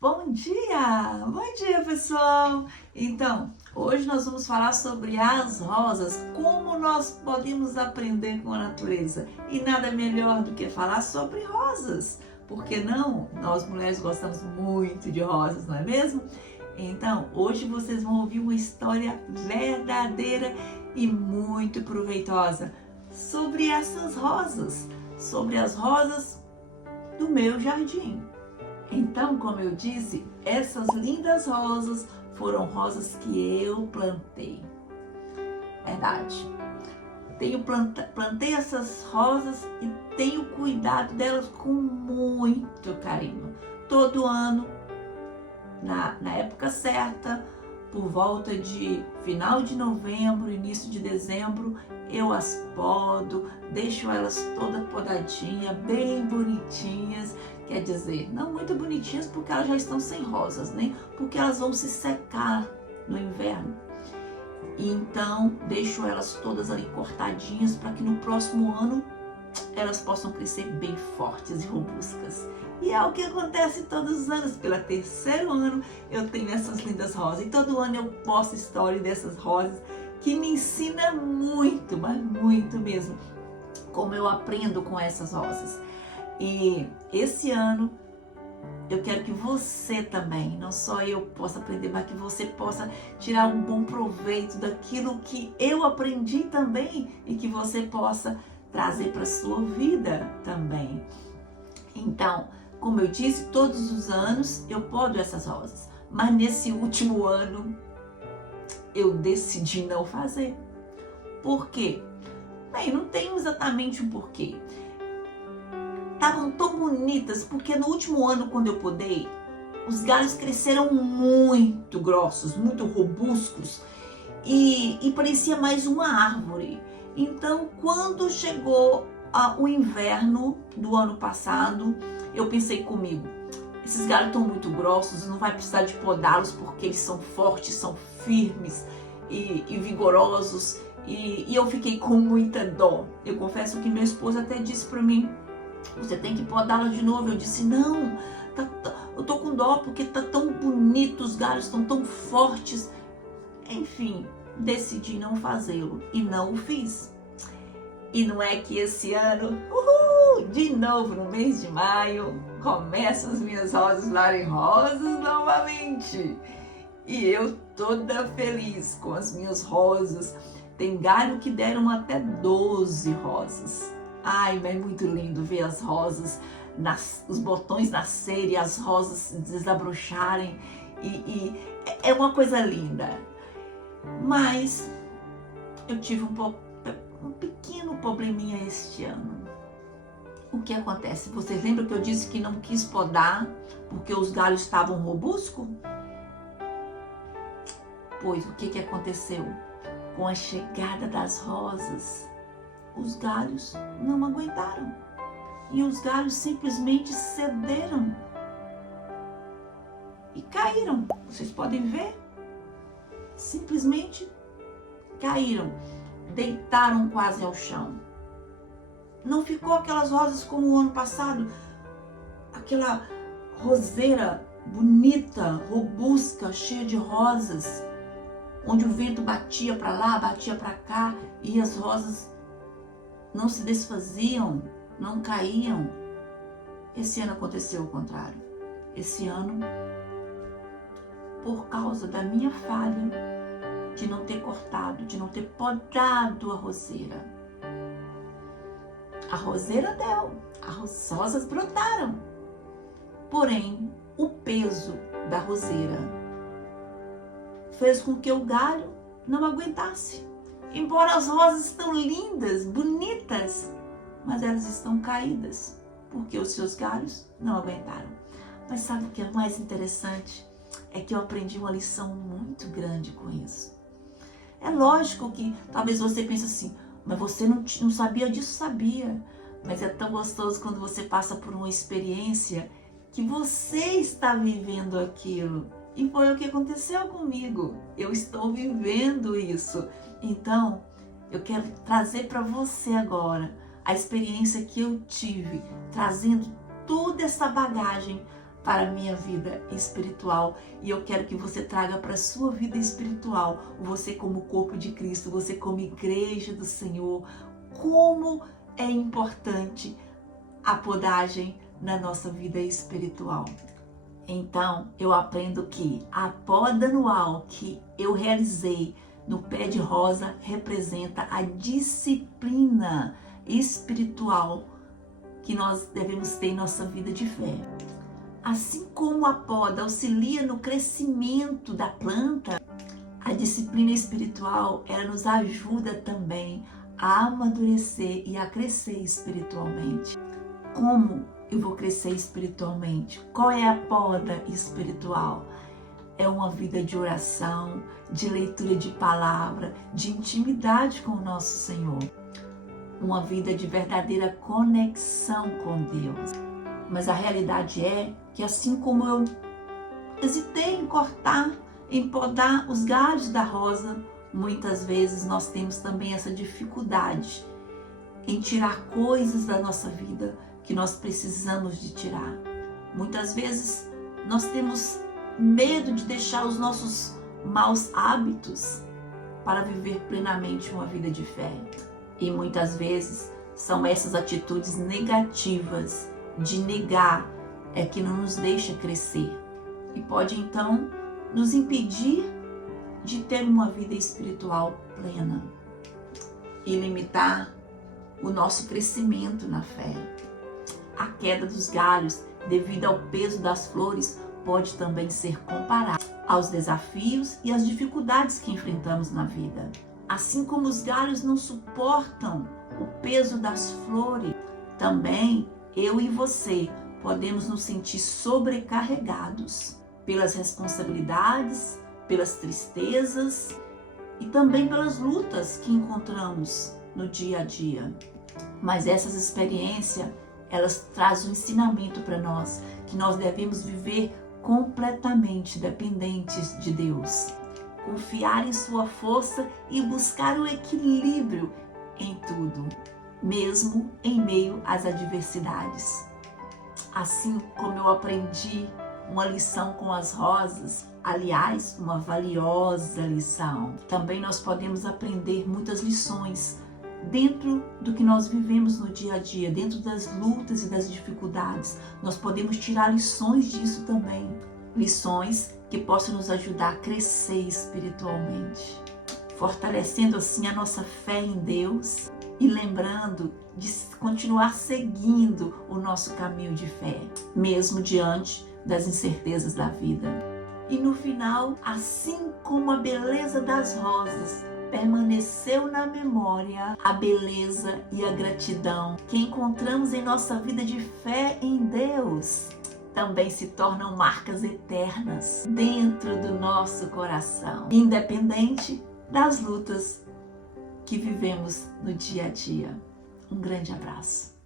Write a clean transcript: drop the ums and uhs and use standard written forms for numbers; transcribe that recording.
Bom dia! Bom dia, pessoal! Então, hoje nós vamos falar sobre as rosas, como nós podemos aprender com a natureza. E nada melhor do que falar sobre rosas. Por que não? Nós mulheres gostamos muito de rosas, não é mesmo? Então, hoje vocês vão ouvir uma história verdadeira e muito proveitosa sobre essas rosas, sobre as rosas do meu jardim. Então, como eu disse, essas lindas rosas foram rosas que eu plantei. Verdade. Plantei essas rosas e tenho cuidado delas com muito carinho. Todo ano, na época certa, por volta de final de novembro, início de dezembro, eu as podo, deixo elas todas podadinhas, bem bonitinhas. Quer dizer, não muito bonitinhas porque elas já estão sem rosas, né? Porque elas vão se secar no inverno. Então, deixo elas todas ali cortadinhas para que no próximo ano elas possam crescer bem fortes e robustas. E é o que acontece todos os anos. Pelo terceiro ano eu tenho essas lindas rosas. E todo ano eu posto história dessas rosas que me ensina muito, mas muito mesmo, como eu aprendo com essas rosas. E esse ano eu quero que você também, não só eu possa aprender, mas que você possa tirar um bom proveito daquilo que eu aprendi também e que você possa trazer para a sua vida também. Então, como eu disse, todos os anos eu podo essas rosas, mas nesse último ano eu decidi não fazer. Por quê? Bem, não tem exatamente um porquê. Estavam tão bonitas, porque no último ano, quando eu podei, os galhos cresceram muito grossos, muito robustos e parecia mais uma árvore. Então, quando chegou o inverno do ano passado, eu pensei comigo, esses galhos estão muito grossos, não vai precisar de podá-los porque eles são fortes, são firmes e vigorosos. E eu fiquei com muita dó. Eu confesso que meu esposo até disse para mim, você tem que podá-la de novo. Eu disse, não, eu tô com dó porque tá tão bonito, os galhos estão tão fortes. Enfim, decidi não fazê-lo e não o fiz. E não é que esse ano, de novo no mês de maio, começam as minhas rosas darem rosas novamente. E eu toda feliz com as minhas rosas. Tem galho que deram até 12 rosas. Ai, mas é muito lindo ver as rosas, os botões nascerem, as rosas desabrocharem, e é uma coisa linda. Mas eu tive um pequeno probleminha este ano. O que acontece? Vocês lembram que eu disse que não quis podar porque os galhos estavam robuscos? Pois o que aconteceu? Com a chegada das rosas, os galhos não aguentaram e os galhos simplesmente cederam e caíram. Vocês podem ver? Simplesmente caíram, deitaram quase ao chão. Não ficou aquelas rosas como o ano passado, aquela roseira bonita, robusta, cheia de rosas, onde o vento batia para lá, batia para cá e as rosas não se desfaziam, não caíam. Esse ano aconteceu o contrário. Esse ano, por causa da minha falha de não ter cortado, de não ter podado a roseira deu, as rosas brotaram. Porém, o peso da roseira fez com que o galho não aguentasse. Embora as rosas estão lindas, bonitas, mas elas estão caídas, porque os seus galhos não aguentaram. Mas sabe o que é mais interessante? É que eu aprendi uma lição muito grande com isso. É lógico que talvez você pense assim, mas você não sabia disso? Sabia. Mas é tão gostoso quando você passa por uma experiência que você está vivendo aquilo. E foi o que aconteceu comigo. Eu estou vivendo isso. Então, eu quero trazer para você agora a experiência que eu tive, trazendo toda essa bagagem para a minha vida espiritual, e eu quero que você traga para a sua vida espiritual, você como corpo de Cristo, você como igreja do Senhor, como é importante a podagem na nossa vida espiritual. Então, eu aprendo que a poda anual que eu realizei no pé de rosa representa a disciplina espiritual que nós devemos ter em nossa vida de fé. Assim como a poda auxilia no crescimento da planta, a disciplina espiritual, ela nos ajuda também a amadurecer e a crescer espiritualmente. Como eu vou crescer espiritualmente? Qual é a poda espiritual? É uma vida de oração, de leitura de palavra, de intimidade com o nosso Senhor. Uma vida de verdadeira conexão com Deus. Mas a realidade é que assim como eu hesitei em cortar, em podar os galhos da rosa, muitas vezes nós temos também essa dificuldade em tirar coisas da nossa vida que nós precisamos de tirar. Muitas vezes nós temos medo de deixar os nossos maus hábitos para viver plenamente uma vida de fé. E muitas vezes são essas atitudes negativas de negar que não nos deixa crescer e pode então nos impedir de ter uma vida espiritual plena e limitar o nosso crescimento na fé. A queda dos galhos devido ao peso das flores pode também ser comparada aos desafios e às dificuldades que enfrentamos na vida. Assim como os galhos não suportam o peso das flores, também eu e você podemos nos sentir sobrecarregados pelas responsabilidades, pelas tristezas e também pelas lutas que encontramos no dia a dia. Mas essas experiências, elas trazem um ensinamento para nós, que nós devemos viver completamente dependentes de Deus. Confiar em sua força e buscar o equilíbrio em tudo, mesmo em meio às adversidades. Assim como eu aprendi uma lição com as rosas, aliás, uma valiosa lição, também nós podemos aprender muitas lições dentro do que nós vivemos no dia a dia, dentro das lutas e das dificuldades. Nós podemos tirar lições disso também, lições que possam nos ajudar a crescer espiritualmente, fortalecendo assim a nossa fé em Deus e lembrando de continuar seguindo o nosso caminho de fé, mesmo diante das incertezas da vida. E no final, assim como a beleza das rosas permaneceu na memória, a beleza e a gratidão que encontramos em nossa vida de fé em Deus também se tornam marcas eternas dentro do nosso coração, independente das lutas que vivemos no dia a dia. Um grande abraço.